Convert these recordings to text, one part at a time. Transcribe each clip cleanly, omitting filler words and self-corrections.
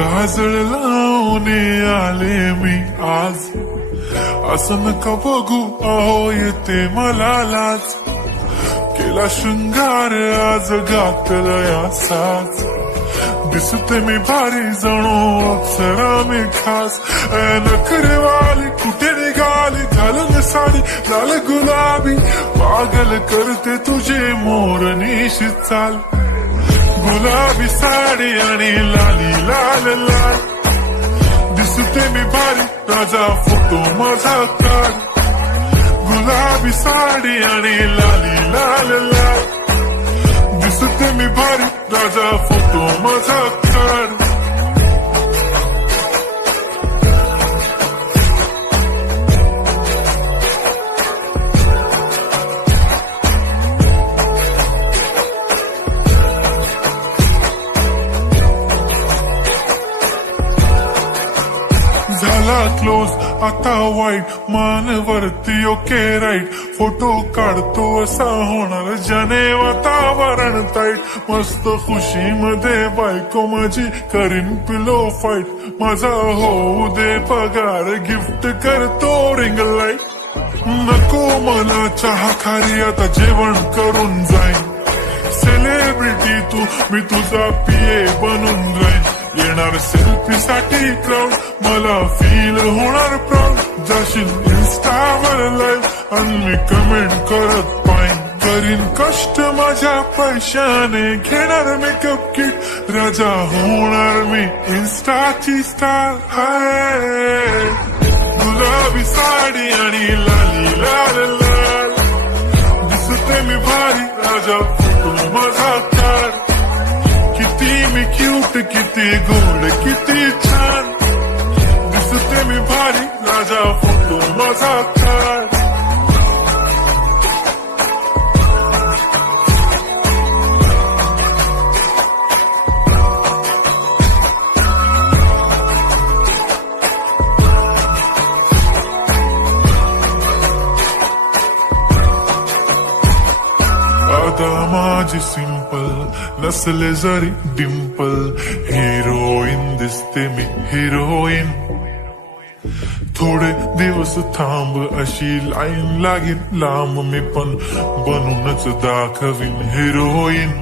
काजळ लावून आले मी आज, असं नका बघू अहो येते मला लाज, केला शृंगार आज घातला साज, दिसते मी भारी जणू अप्सरा मी खास, नखरेवाली कुठे निघाली घालून साडी लाल गुलाबी, पागल करते तुझे मोरनीशी चाल, गुलाबी साडी आणि लाली लाल लाल, दिसते मी भारी राजा फोटो माझा काढ, गुलाबी साडी आणि लाली लाल लाल, दिसते मी भारी राजा फोटो माझा काढ. झाला क्लोज आता वाईट मानवरती ओके राईट, फोटो काढतो असा होणार ज्याने वातावरण ताईट, मस्त खुशी मध्ये बायको माझी करीन पिलो फाईट, माझा होऊ दे पगार गिफ्ट करतो रिंग लाईट, नको मला चहा खारी आता जेवण करून जाईन, सेलिब्रिटी तू मी तुझा पिये बनून जाईन, येणार सेल्फी साठी क्राऊड मला फील होणार प्राऊड, जाशील इन्स्टावर लाईव्ह आणि मी कमेंट करत पाईन, करीन कष्ट माझ्या पैशाने घेणार मेकअप किट, राजा होणार मी इन्स्टाची स्टार. हाय गुलाबी साडी आणि लाली लाल लाल, दिसते मी भारी राजा फोटो माझा काढ, किती मी क्यूट किती गोड किती छान, दिसते मी भारी राजा फोटो माझा काढ. आता माझी सिंपल नसले जरी डिंपल, हिरोईन दिसते मी हिरोईन, थोडे दिवस थांब अशी लाईन लागीन लांब, मी पण बनूनच दाखवीन हिरोईन,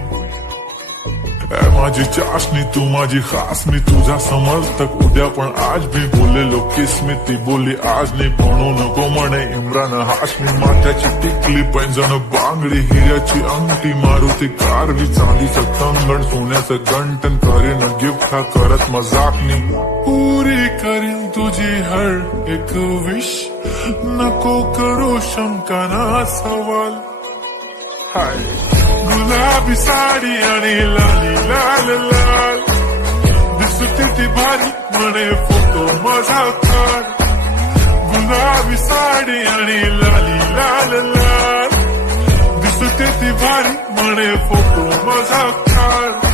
माझी चाशनी तू माझी खास, मी तुझा समर्थक उद्या पण आज भी बोलेलो किस मी, ती बोली आज नाही म्हणू नको म्हणे इम्रान हाशमी, माथ्याची टिकली पैंजण बांगडी हिऱ्याची अंगठी, मारुती कारवी चांदीचं कंगण सोन्याचं गंटन, करीन गिफ्ट हा करत मजाकनी, पुरी करीन तुझी हर एक विश, नको करू शंका ना सवाल. हाय गुलाबी साडी आणि लाली लाल लाल, दिसते ती भारी म्हणे फोटो माझा काढ, गुलाबी साडी आणि लाली लाल लाल, दिसते ती भारी म्हणे फोटो माझा काढ.